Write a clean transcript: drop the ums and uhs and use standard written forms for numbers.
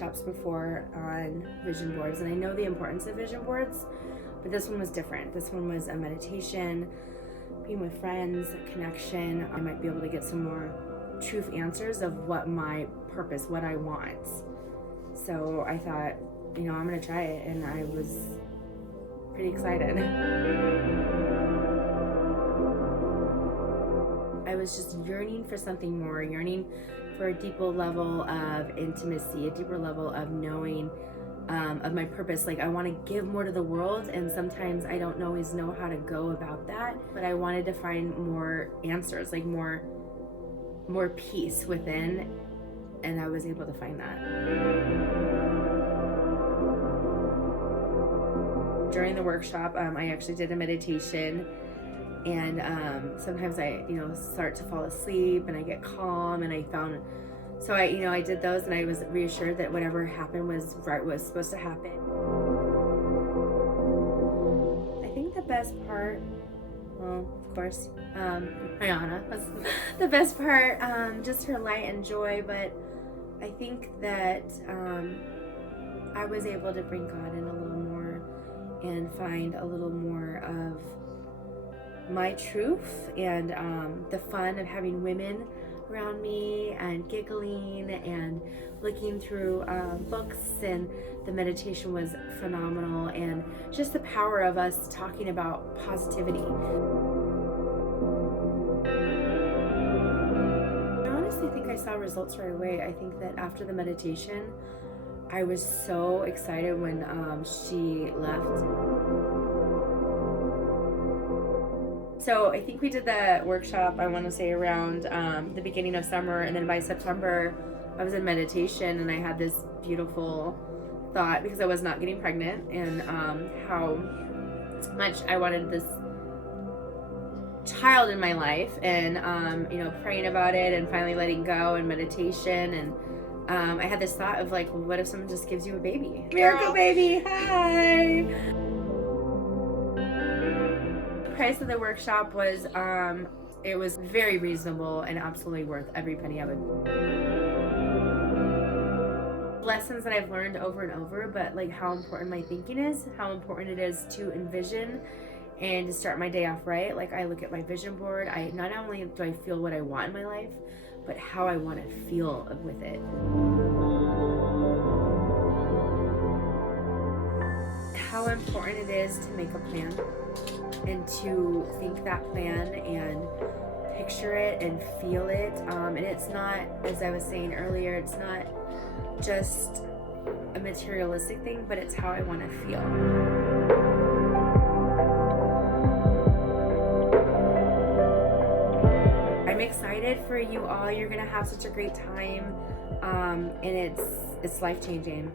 workshops before on vision boards, and I know the importance of vision boards, but this one was different. This one was a meditation, being with friends, a connection. I might be able to get some more truth answers of what my purpose, what I want. So I thought, I'm gonna try it, and I was pretty excited. I was just yearning for something more, yearning for a deeper level of intimacy, a deeper level of knowing of my purpose. Like, I want to give more to the world, and sometimes I don't always know how to go about that, but I wanted to find more answers, like more peace within, and I was able to find that. During the workshop, I actually did a meditation, and sometimes I start to fall asleep and I get calm, and I found, so I did those, and I was reassured that whatever happened was right, was supposed to happen. I think the best part, well, of course, Rihanna was the best part, just her light and joy, but I think that I was able to bring God in a little more and find a little more of my truth, and the fun of having women around me and giggling and looking through books, and the meditation was phenomenal, and just the power of us talking about positivity. I honestly think I saw results right away. I think that after the meditation, I was so excited when she left. So I think we did the workshop, I want to say around the beginning of summer, and then by September I was in meditation, and I had this beautiful thought, because I was not getting pregnant, and how much I wanted this child in my life, and praying about it and finally letting go, and meditation, and I had this thought of, like, well, what if someone just gives you a baby? Miracle baby, hi! The price of the workshop was, it was very reasonable and absolutely worth every penny of it. Lessons that I've learned over and over, but like how important my thinking is, how important it is to envision and to start my day off right. Like, I look at my vision board, I not only do I feel what I want in my life, but how I want to feel with it. How important it is to make a plan and to think that plan and picture it and feel it. And it's not, as I was saying earlier, it's not just a materialistic thing, but it's how I want to feel. I'm excited for you all. You're gonna have such a great time, and it's life-changing.